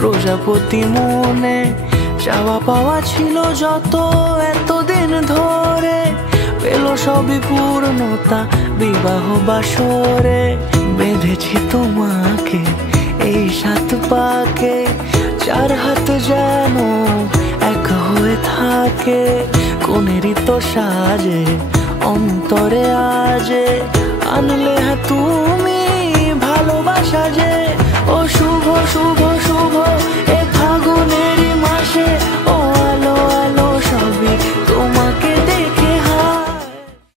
প্রজাপতি মনে চাওয়া পাওয়া ছিল যত এতদিন ধরে, পেল সবই পূর্ণতা বিবাহ বাসরে। বেঁধেছি তোমাকে এই 7 পাকে, 4 হাত যেন এক হয়ে থাকে। কোনেরই তো সাজে অন্তরে আজে আনলে তুমি